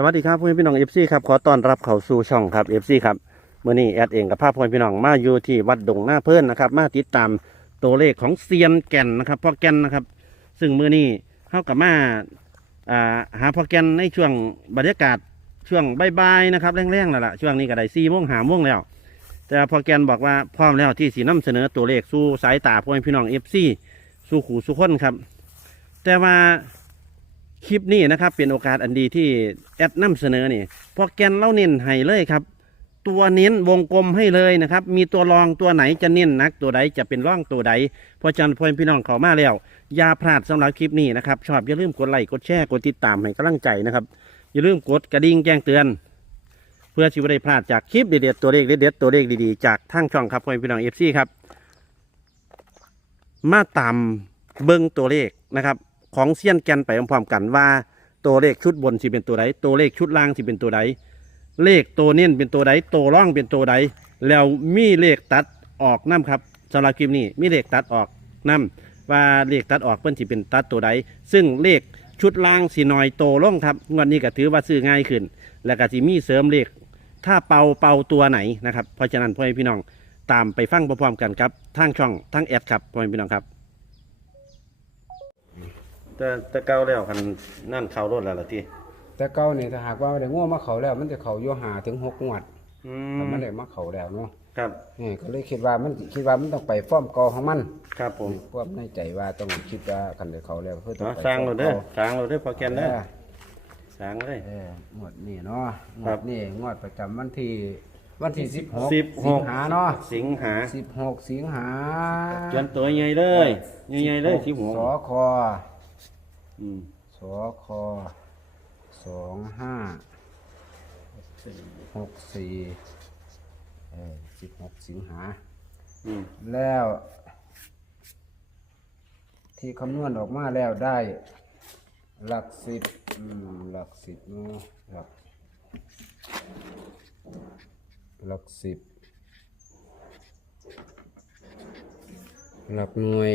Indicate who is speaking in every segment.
Speaker 1: สวัสดีครับพ่อแม่พี่น้องเอฟซีครับขอต้อนรับเข้าสู่ช่องครับเอฟซีครับเมื่อนี้แอดเองกับภาพพ่อแม่พี่น้องมาอยู่ที่วัดดงหน้าเพิ่อนนะครับมาติดตามตัวเลขของเซียนแก่นนะครับพ่อแก่นนะครับ ซึ่งเมื่อนี้เข้ากับมาอ่าหาพ่อแก่นในช่วงบรรยากาศช่วงบ่ายๆนะครับแรงๆแล้วล่ะช่วงนี้ก็ได้สี่โมงหาโมงแล้ว แต่พ่อแก่นบอกว่าพร้อมแล้วที่สีน้ำเสนอตัวเลขสู่สายตาพ่อแม่พี่น้องเอฟซีสู่ขู่สู่คนครับ แต่ว่า คลิปนี้นะครับ เป็นโอกาสอันดีที่แอดนำเสนอนี่พอแกนเล่าเน้นให้เลยครับ ตัวเน้นวงกลมให้เลยนะครับ มีตัวรองตัวไหนจะเน้นนัก ตัวใดจะเป็นร่องตัวใดพราะฉะนันพ่อพี่น้องเขามาแล้ว อย่าพลาดสำหรับคลิปนี้นะครับ ชอบอย่าลืมกดไลค์กดแชร์กดติดตามให้กำลังใจนะครับ อย่าลืมกดกระดิ่งแจ้งเตือน เพื่อที่จะได้พลาดจากคลิปเด็ดๆตัวเลขเด็ดๆตัวเลขดีๆจากทางช่องครับพ่อพี่น้องเอฟซีครับมาตามเบิ้งตัวเลขนะครับ ของเซียนแกนไปพร้อมๆกันว่า ตัวเลขชุดบนสิเป็นตัวใดตัวเลขชุดล่างสิเป็นตัวใดเลขตัวเน้นเป็นตัวใดตัวร่องเป็นตัวใดแล้วมีเลขตัดออกน้ำครับสำหรับคลิปนี้มีเลขตัดออกน้ำว่าเลขตัดออกเพิ่นสิเป็นตัดตัวใดซึ่งเลขชุดล่างสีน้อยโตลงครับงวดนี้ก็ถือว่าซื้อง่ายขึ้น แล้วก็สิมีเสริมเลขถ้าเป่าเป่าตัวไหนนะครับเพราะฉะนั้นพ่อแม่พี่น้องตามไปฟังพร้อมๆกันครับทางช่องทางแอดครับพ่อแม่พี่น้องครับ แต่แต่เก่าแล้วคันนั่นเขารถแล้วล่ะที่
Speaker 2: แต่เก่านี่ถ้าหากว่าได้ง่วมาเขาแล้ว มันจะเขาอยู่หาถึงหกงวด
Speaker 1: อื
Speaker 2: ถ้ามมันได้มาเขาแล้วเนาะ
Speaker 1: ครับ
Speaker 2: นี่ก็เลยคิดว่ามันคิดว่ามันต้องไปฟ้อมกอของมัน
Speaker 1: ครับผม
Speaker 2: พวกในใจว่าต้องคิดว่าคันได้เขาแล้วเพื่อต้อง
Speaker 1: เนาะ
Speaker 2: ไป
Speaker 1: สร้างเราเด้อ
Speaker 2: ฟ้อม
Speaker 1: สร้างเราเด้อพอแกน
Speaker 2: เกา
Speaker 1: เด้อ
Speaker 2: เออ
Speaker 1: สร้างเลย
Speaker 2: เอองวดนี้เนาะง
Speaker 1: ครั
Speaker 2: ว
Speaker 1: บ
Speaker 2: ดนี้งวดประจำวันที่วันที่สิบหก
Speaker 1: สิบห
Speaker 2: สิง
Speaker 1: ก
Speaker 2: หาเนาะ
Speaker 1: สิงหา
Speaker 2: สิบหกสิงหา
Speaker 1: เขียนตัวใหญ่เลยใหญ่ๆเลยที่หัว
Speaker 2: สอคอ
Speaker 1: อืม
Speaker 2: สอคอสองห้าหกสี่เออสิบหกสิงหาแล้ว ที่คำนวณออกมาแล้วได้ หลักสิบหลักสิบเนาะหลักหลักสิบ หลักหน่วย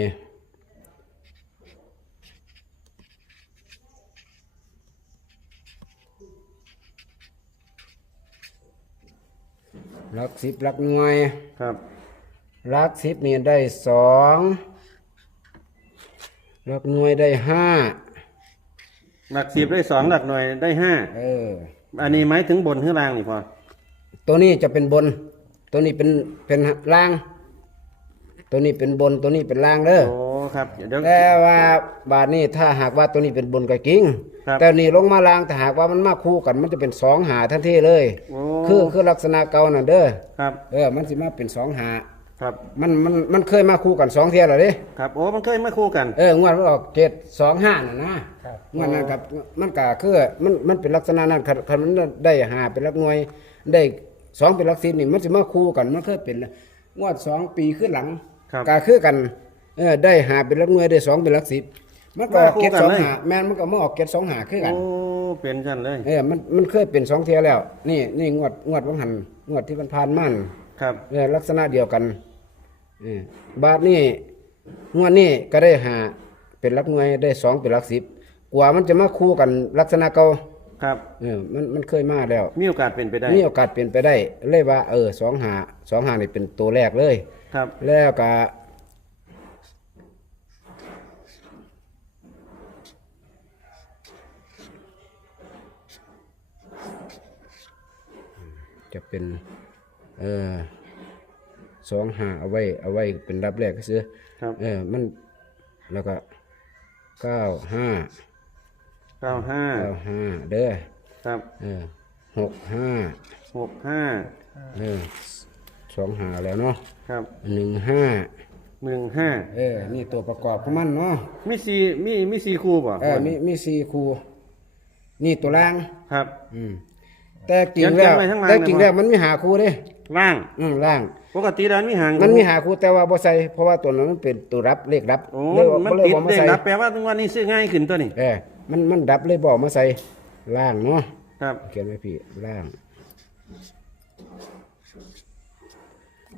Speaker 2: หลักสิบหลักหน่วย
Speaker 1: ครับ
Speaker 2: หลักสิบนี่ได้สองหลักหน่วยได้ห้า
Speaker 1: หลักสิบได้สองหลักหน่วยได้ห้า
Speaker 2: เออ
Speaker 1: อันนี้หมายถึงบนข้างล่างนี่พอ
Speaker 2: ตัวนี้จะเป็นบน ตัวนี้เป็นเป็นล่าง ตัวนี้เป็นบนตัวนี้เป็นล่างเด้อ
Speaker 1: โอ้ ครับเดี๋ยว
Speaker 2: แต่ว่าบาทนี้ถ้าหากว่าตัวนี้เป็นบนก็จริง
Speaker 1: ครับ
Speaker 2: แต่นี่ลงมาล่างแต่หากว่ามันมาคู่กันมันจะเป็นสองหาทันทีเลย
Speaker 1: โอ้
Speaker 2: คือคือลักษณะเก่าน่ะเด้อ
Speaker 1: ครับ
Speaker 2: เออมันสิมาเป็นสองหา
Speaker 1: ครับ
Speaker 2: มันมันมันเคยมาคู่กันสองเที่ยแล้วเด้
Speaker 1: ครับโอ้มันเคยมาคู่กัน
Speaker 2: เอองวดมันออกเจ็ดสองห้าน่ะนะงวดนั้นกับมันก็คือมันมันเป็นลักษณะนั้นคันคันมันได้หาเป็นลักหน่วย ได้สองเป็นลักสิบนี่มันจะมาคู่กันมันเคยเป็นงวดสองปีขึ้นหลัง
Speaker 1: ครับ
Speaker 2: ก็คือกัน เออได้หาเป็นลักหน่วยได้สองเป็นลักสิบมันก็ออก
Speaker 1: มาคู่
Speaker 2: เก็ด
Speaker 1: กัน
Speaker 2: สอง
Speaker 1: เลย
Speaker 2: หาแม่นมันก็มาออกเก็ดสองหาคือกัน
Speaker 1: โอ้เป็นจันเลย
Speaker 2: เออมันมันเคยเป็นสองเที่ยแล้ว นี่นี่งวดงวดวังหันงวดที่มันผ่านมัน
Speaker 1: ครับ
Speaker 2: เออลักษณะเดียวกันเออบาทนี่งวดนี้ก็ได้หาเป็นหลักหน่วยได้สองเป็นหลักสิบกว่ามันจะมาคู่กันลักษณะเก่า
Speaker 1: ครับ
Speaker 2: เออมันมันเคยมาแล้ว
Speaker 1: มีโอกาสเป็นไปได้
Speaker 2: มีโอกาสเปลี่ยนไปได้เลยว่า เออสองหาสองหานี่เป็นตัวแรกเลย
Speaker 1: ครับ
Speaker 2: แล้วก็ จะเป็นเออสองหาเอาไว้ เอาไว้เป็นรับแรกก็ซื้อ
Speaker 1: ครับ
Speaker 2: เออมันแล้วก็เก้าห้า
Speaker 1: เก้าห้า
Speaker 2: เก้าห้าเด้อ
Speaker 1: ครับ
Speaker 2: เออหกห้า
Speaker 1: หกห้า
Speaker 2: เออสองหาแล้วเนาะ
Speaker 1: ครับ
Speaker 2: หนึ่งห้า
Speaker 1: หนึ่งห้า
Speaker 2: เออนี่ตัวประกอบของมันเนาะ
Speaker 1: มีสี่มีมีสี่คู่ป่ะ
Speaker 2: เออมีมีสี่คูนี่ตัวล่าง
Speaker 1: ครับ
Speaker 2: อืม แต่กิ่งแล้ว
Speaker 1: เขียนไว้ข้างล่าง
Speaker 2: แต่กิ่ง
Speaker 1: เลยบ่
Speaker 2: แล้วมันมีหาคูเด้
Speaker 1: ล่าง
Speaker 2: อืมล่าง
Speaker 1: ปกติแล้วมีหาง
Speaker 2: มันมีหาคูแต่ว่าบ่ใส่เพราะว่าตัวนั้นมันเป็นตัวรับเลขรับ
Speaker 1: โอ้
Speaker 2: เลยว่า
Speaker 1: มัน
Speaker 2: เลย
Speaker 1: ติด
Speaker 2: บ่มา
Speaker 1: เด้ง
Speaker 2: ใส่
Speaker 1: รับแปลว่าทุกวันนี้ซื้อง่ายขึ้นตัวนี้
Speaker 2: เออมันมันดับเลยบ่มาใส่ล่างเนาะ
Speaker 1: ครับ
Speaker 2: เขียนไว้พี่ล่าง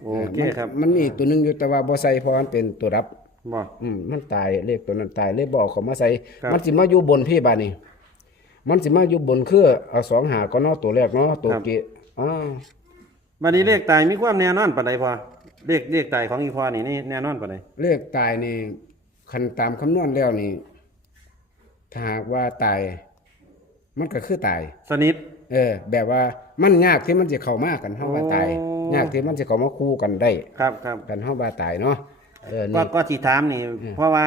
Speaker 1: โอเคครับ
Speaker 2: มันมันมีอีกตัวหนึงอยู่แต่ว่าบ่ใส่เพราะมันเป็นตัวรับ
Speaker 1: บ่
Speaker 2: อืมมันตายเลขตัวนั้นตายเลยบอกเขามาใส่
Speaker 1: ครับ
Speaker 2: มันสิมาอยู่บนพี่บาดนี่ มันสิมาอยู่บนคือเอาสองหาก็เนาะตัวแรกเนาะตัว
Speaker 1: ครับ
Speaker 2: เกะอ้าว
Speaker 1: บัดนี้เลขตายมีความแน่นอนปานใดพอเลขเลขตายของอีพอนี่นี่แน่นอนปานใด
Speaker 2: เลขตายนี่คันตามคำนวณแล้วนี่ถ้าหากว่าตาย มันก็คือตาย
Speaker 1: สนิท
Speaker 2: เออ แบบว่ามันยากที่มันจะเข้ามากันเฮาว่าตาย
Speaker 1: โอ้
Speaker 2: ยากที่มันจะเข้ามาคู่กันได้
Speaker 1: ครับครับ
Speaker 2: กันเฮาว่าตายเนาะเออ
Speaker 1: ก็
Speaker 2: นี่
Speaker 1: ก็สิถามนี่ เพราะว่า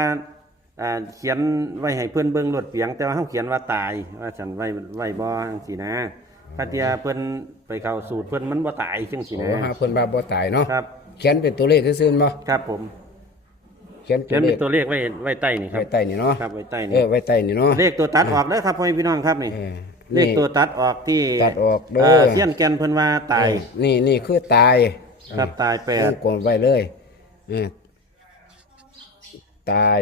Speaker 1: อ่าเขียนไว้ให้เพื่อนเบิ่งรถเปียง แต่ว่าเฮาเขียนว่าตาย ว่าฉันไว้ไว้บ่จังซี่นะถ้าเทียเพิ่นไปเข้าสูตรเพิ่นมันบ่ตายจังซี่
Speaker 2: โอ้
Speaker 1: นะ
Speaker 2: หาเพิ่นว่าบ่ตายเนาะ
Speaker 1: ครับ
Speaker 2: เขียนเป็นตัวเลขซื่อๆบ่
Speaker 1: ครับผม
Speaker 2: เขียนตั
Speaker 1: เขียวน
Speaker 2: เล
Speaker 1: เป็
Speaker 2: ข
Speaker 1: นตัวเลขไว้ไว้ใต้นี่ครับ
Speaker 2: ไว้ใต้นี่เนาะ
Speaker 1: ครับไว้ใต้
Speaker 2: เอ
Speaker 1: นี่
Speaker 2: อไว้ใต้นี่เนาะ
Speaker 1: เลขตัวตัดออกเด้อครับพ่อแม่พี่น้องครับนี่
Speaker 2: เออ
Speaker 1: เลขตัวตัดออกที่
Speaker 2: ตัดออกเด้
Speaker 1: เอ่
Speaker 2: อ
Speaker 1: อเสี้ยนแกนเพิ่นว่าตาย
Speaker 2: เออนี่นี่คือตาย
Speaker 1: ครับตายแป
Speaker 2: ว
Speaker 1: ด
Speaker 2: งกลมไว้เลยเออ ตาย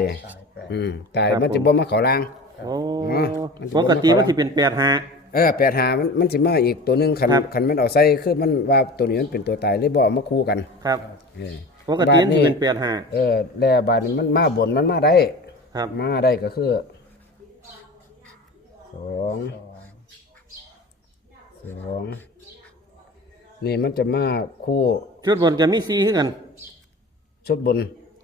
Speaker 2: อืมตายมันจะบ่มาเข้าล่าง
Speaker 1: โอ้
Speaker 2: อ๋อมันสิ
Speaker 1: ปกติ
Speaker 2: บ่
Speaker 1: มัน
Speaker 2: มา
Speaker 1: สิเป็นแปดห้า
Speaker 2: เออแปดหามันมันสิมาอีกตัวหนึงคัน
Speaker 1: ครับ
Speaker 2: คันมันเอาใส่คือมันว่าตัวนี้มันเป็นตัวตายเลยบ่เอามาคู่กัน
Speaker 1: ครับ
Speaker 2: เออ
Speaker 1: ปกติมันสิเป็นแปดห้า
Speaker 2: เออแล้วบาดนี้มันมาบนมันมาได้
Speaker 1: ครับ
Speaker 2: มาได้ก็คือสองสองนี่มันจะมาคู่
Speaker 1: ชุดบนจะมีสี่คือกัน
Speaker 2: ชุดบน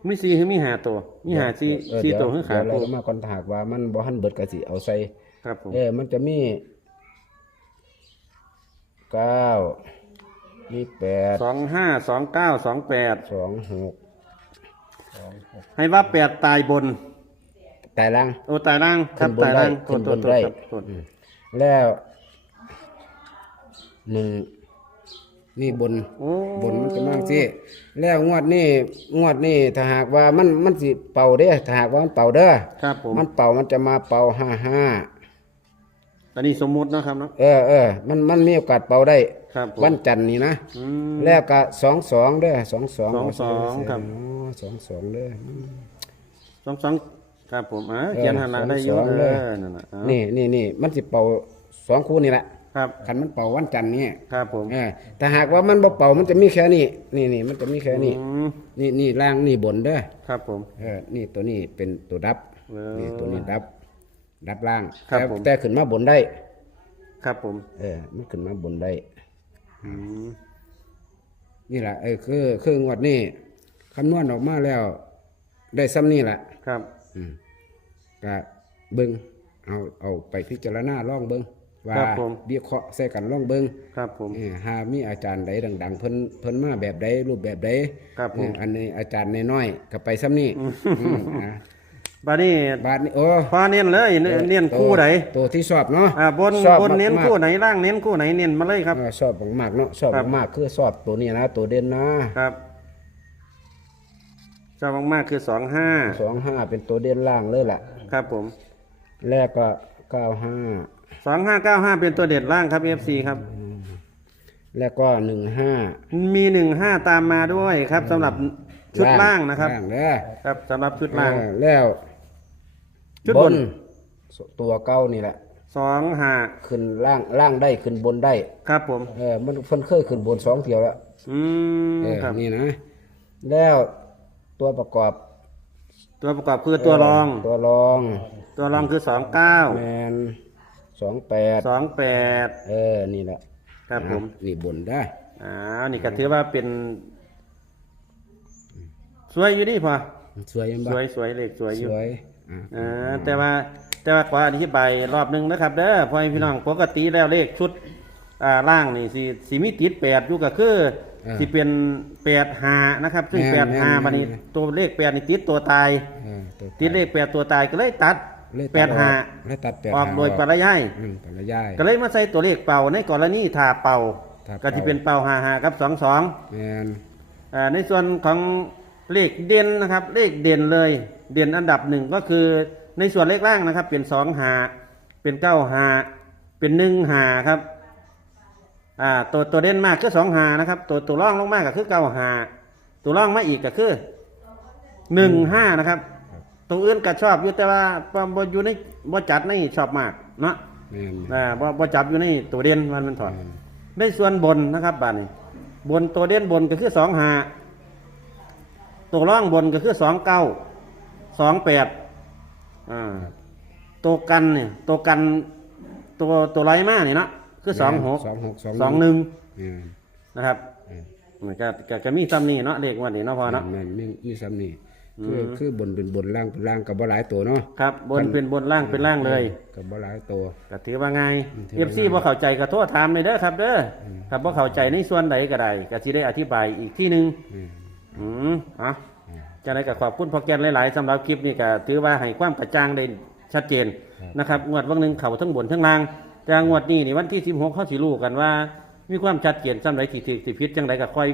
Speaker 1: มีสี่คือมีห้าตัว มีห้าสี่
Speaker 2: เออ
Speaker 1: สี่
Speaker 2: เดี๋ยว
Speaker 1: ตัวคือขา
Speaker 2: เดี๋ยวเรา
Speaker 1: คู่
Speaker 2: ก็มาก่อนถ้าหากว่ามันบ่ทันเบิดก็สิเอาใส่
Speaker 1: ครับผม
Speaker 2: เออ มันจะมีเก้ามีแปด
Speaker 1: สองห้าสองเก้าสองแปด
Speaker 2: สองหก
Speaker 1: ให้ว่าแปดตายบน
Speaker 2: ตายล่าง
Speaker 1: โอ้ตายล่างครับ
Speaker 2: ขึ้นบน
Speaker 1: ตายล่าง
Speaker 2: ได้ขึ้นบน
Speaker 1: โทษโทษ
Speaker 2: ได้
Speaker 1: ครับโทษ
Speaker 2: แล้วหนึ่ง นี่บน
Speaker 1: โอ้
Speaker 2: บนมันจะมากสิแล้วงวดนี้งวดนี้ถ้าหากว่ามันมันสิเป่าเด้อถ้าหากว่ามันเป่าเด้อ
Speaker 1: ครับผม
Speaker 2: มันเป่ามันจะมาเป่าห้าห้า
Speaker 1: อันนี้สมมุตินะครับเนาะ
Speaker 2: เออเออมันมันมีโอกาสเป่าได้
Speaker 1: ครับผม
Speaker 2: วันจันทร์นี่นะ
Speaker 1: อืม
Speaker 2: แล้วก็สองสองเด้อสองสอง
Speaker 1: สองสองครับ
Speaker 2: สองสองเด้อ
Speaker 1: สองสองครับผมอ่า
Speaker 2: เออ
Speaker 1: เขียนหันหลังได้เย
Speaker 2: สอ
Speaker 1: อะ
Speaker 2: ง
Speaker 1: เอ
Speaker 2: เลย
Speaker 1: อนั่นน่ะอ่า
Speaker 2: นี่นี่นี่มันสิเป่าสองคู่นี่แหละ
Speaker 1: ครับ
Speaker 2: คันมันเป่าวันจันทร์นี่
Speaker 1: ครับผม
Speaker 2: เออแต่หากว่ามันบ่เป่ามันจะมีแค่นี้นี่นี่มันจะมีแค่นี้
Speaker 1: อืม
Speaker 2: นี่นี่ล่างนี่บนเด้อ
Speaker 1: ครับผม
Speaker 2: เออนี่ตัวนี้เป็นตัวดับ
Speaker 1: เออ
Speaker 2: นี่ตัวนี้ดับ ดับล่าง
Speaker 1: ครับ
Speaker 2: แต่
Speaker 1: ผม
Speaker 2: แต่ขึ้นมาบนได้
Speaker 1: ครับผม
Speaker 2: เออมันขึ้นมาบนได้
Speaker 1: อืม
Speaker 2: นี่แหละเออคือคืองวดนี้คำนวณออกมาแล้ว ได้ซ้ำนี่แหละ
Speaker 1: ครับ
Speaker 2: อืมก็เบิ้งเอาเอาไปพิจารณาล่องเบิ้ง ว่า
Speaker 1: ครับผม
Speaker 2: วิเคราะห์ใส่กันล่องเบิ้ง
Speaker 1: ครับผม
Speaker 2: เออหามีอาจารย์ใดดัง ๆ เพิ่นเพิ่นมาแบบใดรูปแบบใด
Speaker 1: ครับผม
Speaker 2: เอออันนี้อาจารย์น้อยๆก็ไปซ้ำนี่อืมอะ
Speaker 1: บัดนี้
Speaker 2: บาทนี้โอ้
Speaker 1: พอเน้นเลยเน้นเน้นคู่ไหน
Speaker 2: ตัวที่ชอบเนาะ
Speaker 1: อ่าบน
Speaker 2: ชอบบ
Speaker 1: นเน้น
Speaker 2: มากๆ
Speaker 1: คู่ไหนล่างเน้นคู่ไหนเน้นมาเลยครับ
Speaker 2: เออชอบมากๆเนาะชอบ
Speaker 1: ครับ
Speaker 2: มากๆคือชอบตัวนี้นะ ตัวเด่นนะครับ
Speaker 1: ชอบมากๆคือสองห้า
Speaker 2: สองห้าเป็นตัวเด่นล่างเลยล่ะ
Speaker 1: ครับผม
Speaker 2: แรกก็เก้าห้า
Speaker 1: สองห้าเก้าห้าเป็นตัวเด็ดล่างครับ FC ครับ
Speaker 2: แล้วก็หนึ่งห้า
Speaker 1: มีหนึ่งห้าตามมาด้วยครับสำหรับชุดล่างนะครับ
Speaker 2: ล่างเด้อ
Speaker 1: ครับสำหรับชุดล่าง
Speaker 2: เออแล้ว
Speaker 1: ชุดบน
Speaker 2: ตัวเก้านี่แหละ
Speaker 1: สองห้า
Speaker 2: ขึ้นล่างล่างได้ขึ้นบนได้
Speaker 1: ครับผม
Speaker 2: เออมันเพิ่นเคยขึ้นบนสองเที่ยวแล้ว
Speaker 1: อืม
Speaker 2: เออ
Speaker 1: ครับ
Speaker 2: นี่นะ แล้วตัวประกอบ
Speaker 1: ตัวประกอบคือตัวรอง
Speaker 2: ตัวรอง
Speaker 1: ตัวรองคือสองเก้า
Speaker 2: แมน สองแปด
Speaker 1: สองแปด
Speaker 2: เออ นี่แหละ
Speaker 1: ครับผม
Speaker 2: อะนี่บนได้
Speaker 1: อ้าวนี่ก็ถือว่าเป็น สวยอยู่นี่พอ
Speaker 2: สวยยัง
Speaker 1: ส
Speaker 2: บ้า
Speaker 1: วยสวยเลขสวยอยู่
Speaker 2: สวยอะ
Speaker 1: อ่าแต่ว่าแต่ว่าขออธิบายรอบหนึ่งนะครับเด้อพ่อแม่พี่น้องปกติแล้วเลขชุดอ่าล่างนี่สีสีมีติดแปดอยู่ก็คือที่เป็นแปดหานะครับซึ่งแปดหาบันนี้ตัวเลขแปดนี่ติดตัวตาย
Speaker 2: เออตัว
Speaker 1: ติดเลขแปดตัวตายก็เลยตัด
Speaker 2: เลย
Speaker 1: แปดหา
Speaker 2: เลยตัดแปด
Speaker 1: ออกโดยปริยาย
Speaker 2: อืมปริยาย
Speaker 1: ก็เลยมาใส่ตัวเลขเป่าในกรณีถ้าเป่า
Speaker 2: ถ้า
Speaker 1: ก็
Speaker 2: เป่า
Speaker 1: จะเป็นเป่าหาหากับสองสอง
Speaker 2: แมน
Speaker 1: อ่าในส่วนของเลขเด่นนะครับ เลขเด่นเลย เด่นอันดับหนึ่งก็คือในส่วนเลขล่างนะครับ เป็นสองหาเป็นเก้าหาเป็นหนึ่งหาครับอ่าตัวตัวเด่นมากคือสองหานะครับ ตัวตัวร่องลงมากก็คือเก้าหาตัวร่องมาอีกก็คือหนึ่งห้านะครับ ตัวอื่นก็ชอบอยู่แต่ว่าบ่อยู่ในบ่จัดในชอบมากเนาะ
Speaker 2: แมน
Speaker 1: อ่าบ่บ่จับอยู่ในตัวเด่นมันมันถอด
Speaker 2: แม่น
Speaker 1: ในส่วนบนนะครับบานนี้ บนตัวเด่นบนก็คือสองหาตัวร่องบนก็คือสองเก้าสองแปดอ่าตัวกันเนี่ยตัวกันตัวตัวไรมานี่เนาะคือสองหก
Speaker 2: สองหกสอง
Speaker 1: สองหนึ่ง
Speaker 2: อืม
Speaker 1: นะครับ
Speaker 2: อืม
Speaker 1: มันก็ก็จะมีซ้ำนี่เนาะเลขงวันนี้เนาะพอเนาะ
Speaker 2: แม่นมีมีซ้ำนี่ คือคือบนเป็นบนล่างเป็นล่างกับบ่หลายตัวเนาะ
Speaker 1: ครับบนเป็นบนล่างเป็นล่างเลย
Speaker 2: กับบ่หลายตัว
Speaker 1: ก็ถือว่าไง
Speaker 2: อืมถือ
Speaker 1: เอ
Speaker 2: ว่า
Speaker 1: ฟซีบ่เข้าใจก็โทษถามเลยเด้อครับ เด้ออครับบ่เข้าใจในส่วนใดก็ได้ก็สิได้อธิบายอีกที่หนึง
Speaker 2: อืม
Speaker 1: อืมอะจะได้ก็ขอบคุณพ่อแกนหลายๆสำหรับคลิปนี้ก็ถือว่าให้ความกระจ่างได้ชัดเจนนะครับงวดวันหนึงเข้าทั้งบนทั้งล่างแต่งวดนี้นี่วันที่16เขาสิรู้กันว่า มีความชัดเจนสำใดที่ถูกที่ผิดจังไดก็ค่อย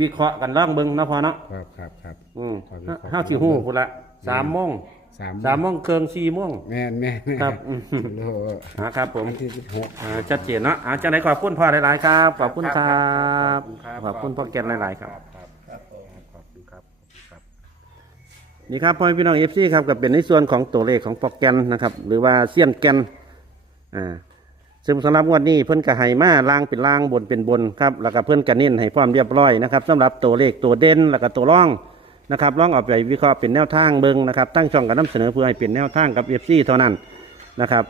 Speaker 1: วิเคราะห์กันลองเบิ่งเนาะพอเนาะ
Speaker 2: ครับครับครับ
Speaker 1: อืม
Speaker 2: ค่อยวิเคราะห์
Speaker 1: เฮาสิฮู้พุ่นละ3โมง
Speaker 2: สาม
Speaker 1: 3โมงครึ่ง4โมง
Speaker 2: แม่นแม่น
Speaker 1: ครับอืม
Speaker 2: โล
Speaker 1: อ่าครับผม
Speaker 2: วันที่สิบหก
Speaker 1: อ่าชัดเจนเนาะอ่าจังไดขอบคุณพ่อหลาย ๆ ครับ ขอบคุณครับ
Speaker 2: ครับ
Speaker 1: ขอบคุณพ่อแกนหลาย ๆ ครับ
Speaker 2: ครับครับขอบคุณครับครับ
Speaker 1: นี่ครับพ่อแม่พี่น้องเอฟซีครับกับเป็นในส่วนของตัวเลขของโปรแกรมนะครับ หรือว่าเซียนแกนอ่า ซึ่งสำหรับงวันนี้เพิ่นกระไห้มาล่างเป็นล่างบนเป็นบนครับแล้วก็เพิ่นกระเน้นให้พร้อมเรียบร้อยนะครับสำหรับตัวเลขตัวเด่นแล้วก็ตัวร่องนะครับร่องเอาไปวิเคราะห์เป็นแนวทางเบิงนะครับตั้งช่องการนำเสนอเพื่อให้เป็นแนวทางกับเอฟซีเท่านั้นนะครับ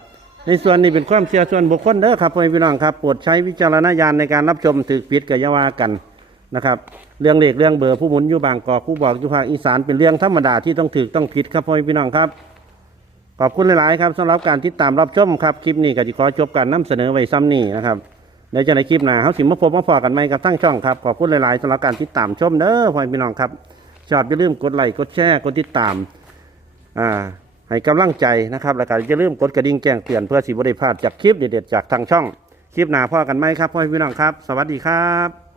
Speaker 1: ในส่วนนี้เป็นความเชื่อส่วนบุคคลเด้อครับพี่พี่น้องครับโปรดใช้วิจารณญาณในการรับชมถือผิดกับยาวากันนะครับเรื่องเลขเรื่องเบอร์ผู้หมุนอยู่บางกอกผู้บอกอยู่ภาคอีสานเป็นเรื่องธรรมดาที่ต้องถือต้องผิดครับพ่อพี่น้องครับ ขอบคุณหลายๆครับสำหรับการติดตามรับชมครับคลิปนี้ก็จะขอจบการนำเสนอไว้ซ้ำนี้นะครับเดี๋ยวจะในคลิปหน้าเขาสิมาพบมาพอกันไหมกับทั้งช่องครับขอบคุณหลายๆสำหรับการติดตามชมเด้อพ่อพี่น้องครับชอบอย่าลืมกดไลค์กดแชร์กดติดตามอ่าให้กำลังใจนะครับแล้วก็อย่าลืมกดกระดิ่งแจ้งเตือนเพื่อสิบริพลาดจากคลิปเด็ดๆจากทางช่อง คลิปหน้าพ่อกันไหมครับพ่อพี่น้องครับ สวัสดีครับ